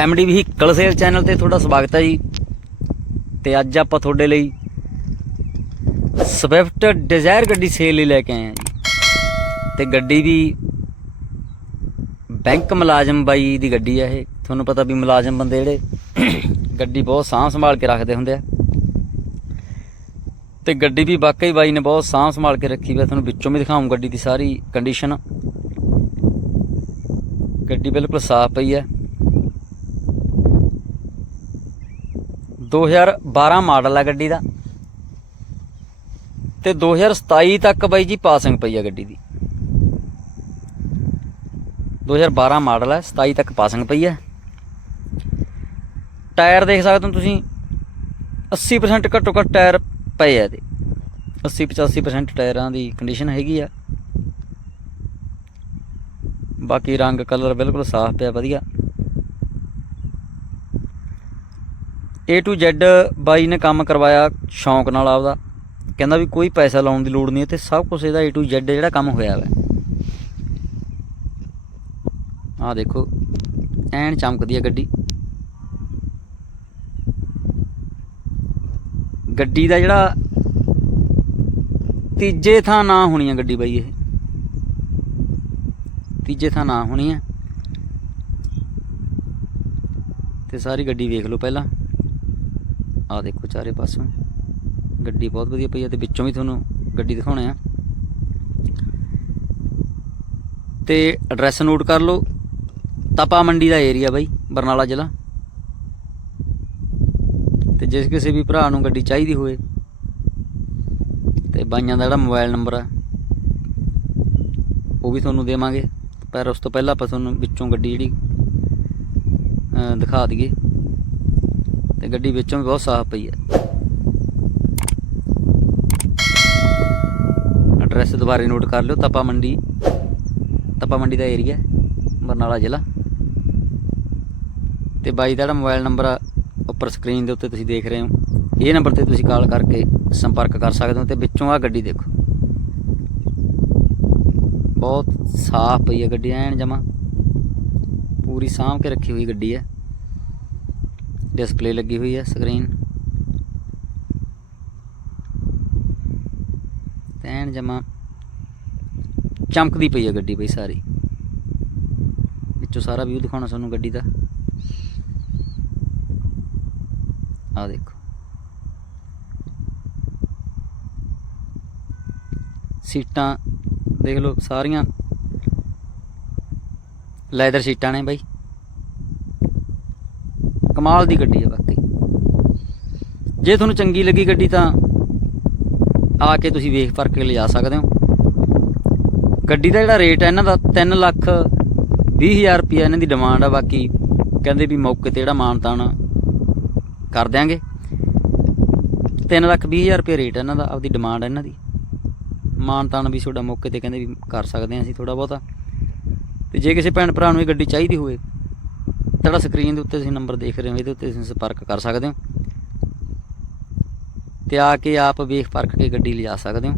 MD vehicle sale channel ਤੇ ਤੁਹਾਡਾ ਸਵਾਗਤ ਹੈ ਜੀ। ਤੇ ਅੱਜ ਆਪਾਂ ਤੁਹਾਡੇ ਲਈ ਸਵਿਫਟ ਡਿਜ਼ਾਇਰ ਗੱਡੀ ਸੇਲ ਲਈ ਲੈ ਕੇ ਆਏ ਹਾਂ ਜੀ। ਤੇ ਗੱਡੀ ਵੀ ਬੈਂਕ ਮੁਲਾਜ਼ਮ ਬਾਈ ਦੀ ਗੱਡੀ ਹੈ ਇਹ। ਤੁਹਾਨੂੰ ਪਤਾ ਵੀ ਮੁਲਾਜ਼ਮ ਬੰਦੇ ਜਿਹੜੇ ਗੱਡੀ ਬਹੁਤ ਸਾਂਭ ਸੰਭਾਲ ਕੇ ਰੱਖਦੇ ਹੁੰਦੇ ਆ। ਤੇ ਗੱਡੀ ਵੀ ਵਾਕਈ ਬਾਈ ਨੇ ਬਹੁਤ ਸਾਂਭ ਸੰਭਾਲ ਕੇ ਰੱਖੀ ਹੋਈ ਤੁਹਾਨੂੰ ਵਿੱਚੋਂ ਵੀ ਦਿਖਾਉਂ ਗੱਡੀ ਦੀ ਸਾਰੀ ਕੰਡੀਸ਼ਨ ਗੱਡੀ ਬਿਲਕੁਲ ਸਾਫ਼ ਪਈ ਹੈ 2012 ਮਾਡਲ ਹੈ ਗੱਡੀ ਦਾ ਤੇ 2027 ਤੱਕ ਬਾਈ ਜੀ ਪਾਸਿੰਗ ਪਈ ਹੈ ਗੱਡੀ ਦੀ। 2012 ਮਾਡਲ ਹੈ 27 ਤੱਕ ਪਾਸਿੰਗ ਪਈ ਹੈ ਟਾਇਰ ਦੇਖ ਸਕਦੇ ਹੋ ਤੁਸੀਂ 80% ਘੱਟੋ ਘੱਟ ਟਾਇਰ ਪਏ ਆ ਇਹਦੇ। 80 85% ਟਾਇਰਾਂ ਦੀ ਕੰਡੀਸ਼ਨ ਹੈਗੀ ਆ। ਬਾਕੀ ਰੰਗ ਕਲਰ ਬਿਲਕੁਲ ਸਾਫ਼ ਪਿਆ, ਵਧੀਆ। A to Z ਬਾਈ ਨੇ ਕੰਮ ਕਰਵਾਇਆ ਸ਼ੌਂਕ ਨਾਲ ਆਪਦਾ। ਕਹਿੰਦਾ ਵੀ ਕੋਈ ਪੈਸਾ ਲਾਉਣ ਦੀ ਲੋੜ ਨਹੀਂ ਤੇ ਸਭ ਕੁਝ ਇਹਦਾ A to Z ਜਿਹੜਾ ਕੰਮ ਹੋਇਆ ਵਾ। ਆਹ ਦੇਖੋ, ਐਨ ਚਮਕਦੀ ਹੈ ਗੱਡੀ। ਗੱਡੀ ਦਾ ਜਿਹੜਾ ਤੀਜੇ ਥਾਂ ਨਾ ਹੋਣੀ ਹੈ ਗੱਡੀ ਬਾਈ ਇਹ। ਤੀਜੇ ਥਾਂ ਨਾ ਹੋਣੀ ਹੈ ਤੇ ਸਾਰੀ ਗੱਡੀ ਵੇਖ ਲਓ ਪਹਿਲਾਂ। ਆ ਦੇਖੋ ਚਾਰੇ ਪਾਸੋਂ। ਗੱਡੀ ਬਹੁਤ ਵਧੀਆ ਪਈ ਆ ਤੇ ਵਿੱਚੋਂ ਵੀ ਤੁਹਾਨੂੰ ਗੱਡੀ ਦਿਖਾਉਣੇ ਆ। ਤੇ ਐਡਰੈਸ ਨੋਟ ਕਰ ਲਓ। ਤਪਾ ਮੰਡੀ ਦਾ ਏਰੀਆ ਬਾਈ, ਬਰਨਾਲਾ ਜ਼ਿਲ੍ਹਾ। ਤੇ ਜਿਸ ਕਿਸੇ ਵੀ ਭਰਾ ਨੂੰ ਗੱਡੀ ਚਾਹੀਦੀ ਹੋਵੇ, ਤੇ ਬਾਈਆਂ ਦਾ ਜਿਹੜਾ ਮੋਬਾਈਲ ਨੰਬਰ ਆ, ਉਹ ਵੀ ਤੁਹਾਨੂੰ ਦੇਵਾਂਗੇ। ਪਰ ਉਸ ਤੋਂ ਪਹਿਲਾਂ ਆਪਾਂ ਤੁਹਾਨੂੰ ਵਿੱਚੋਂ ਗੱਡੀ ਜਿਹੜੀ ਦਿਖਾ ਦਈਏ। ਤੇ ਗੱਡੀ ਵਿੱਚੋਂ ਵੀ ਬਹੁਤ ਸਾਫ਼ ਪਈ ਹੈ। ਐਡਰੈਸ ਦੁਬਾਰੇ ਨੋਟ ਕਰ ਲਿਓ, ਤਪਾ ਮੰਡੀ। ਤਪਾ ਮੰਡੀ ਦਾ ਏਰੀਆ ਬਰਨਾਲਾ ਜ਼ਿਲ੍ਹਾ। ਤੇ ਬਾਈ ਦਾ ਜਿਹੜਾ ਮੋਬਾਈਲ ਨੰਬਰ ਆ ਉੱਪਰ ਸਕਰੀਨ ਦੇ ਉੱਤੇ ਤੁਸੀਂ ਦੇਖ ਰਹੇ ਹੋ। ਇਹ ਨੰਬਰ ਤੇ ਤੁਸੀਂ ਕਾਲ ਕਰਕੇ ਸੰਪਰਕ ਕਰ ਸਕਦੇ ਹੋ ਤੇ ਵਿੱਚੋਂ ਆ ਗੱਡੀ ਦੇਖੋ। ਬਹੁਤ ਸਾਫ਼ ਪਈ ਹੈ ਗੱਡੀ, ਐਨ ਜਮਾ। ਪੂਰੀ ਸਾਂਭ ਕੇ ਰੱਖੀ ਹੋਈ ਗੱਡੀ ਹੈ। ਡਿਸਪਲੇ ਲੱਗੀ ਹੋਈ ਹੈ ਸਕਰੀਨ। ਤੇ ਐਨ ਜਮਾ ਚਮਕਦੀ ਪਈ ਹੈ ਗੱਡੀ ਬਈ ਸਾਰੀ। ਵਿੱਚੋਂ ਸਾਰਾ ਵਿਊ ਦਿਖਾਉਣਾ ਤੁਹਾਨੂੰ ਗੱਡੀ ਦਾ। ਆ ਦੇਖੋ। ਸੀਟਾਂ ਦੇਖ ਲਓ ਸਾਰੀਆਂ। ਲੈਦਰ ਸੀਟਾਂ ਨੇ ਬਾਈ। ਕਮਾਲ ਦੀ ਗੱਡੀ ਹੈ ਬਾਕੀ। ਜੇ ਤੁਹਾਨੂੰ ਚੰਗੀ ਲੱਗੀ ਗੱਡੀ ਤਾਂ ਆ ਕੇ ਤੁਸੀਂ ਵੇਖ ਫ਼ਰਕ ਕੇ ਲਿਜਾ ਸਕਦੇ ਹੋ। ਗੱਡੀ ਦਾ ਜਿਹੜਾ ਰੇਟ ਹੈ ਇਹਨਾਂ ਦਾ 3 ਲੱਖ 20000 ਰੁਪਏ ਇਹਨਾਂ ਦੀ ਡਿਮਾਂਡ ਆ, ਬਾਕੀ ਕਹਿੰਦੇ ਵੀ ਮੌਕੇ ਤੇ ਜਿਹੜਾ ਮਾਨਤਾਨ ਕਰ ਦਿਆਂਗੇ। 3 ਲੱਖ 20000 ਰੁਪਏ ਰੇਟ ਇਹਨਾਂ ਦਾ, ਆਪਦੀ ਡਿਮਾਂਡ ਹੈ ਇਹਨਾਂ ਦੀ। ਮਾਨਤਾਨ ਵੀ ਤੁਹਾਡਾ ਮੌਕੇ ਤੇ ਕਹਿੰਦੇ ਵੀ ਕਰ ਸਕਦੇ ਹਾਂ ਅਸੀਂ ਥੋੜਾ ਬਹੁਤਾ। ਤੇ ਜੇ ਕਿਸੇ ਭੈਣ ਭਰਾ ਨੂੰ ਇਹ ਗੱਡੀ ਚਾਹੀਦੀ ਹੋਵੇ ਜਿਹੜਾ ਸਕਰੀਨ ਦੇ ਉੱਤੇ ਤੁਸੀਂ ਨੰਬਰ ਦੇਖ ਰਹੇ ਹੋ, ਇਹਦੇ ਉੱਤੇ ਤੁਸੀਂ ਸੰਪਰਕ ਕਰ ਸਕਦੇ ਹੋ ਤੇ ਆ ਕੇ ਆਪ ਵੇਖ ਪਰਖ ਕੇ ਗੱਡੀ ਲਿਜਾ ਸਕਦੇ ਹੋ।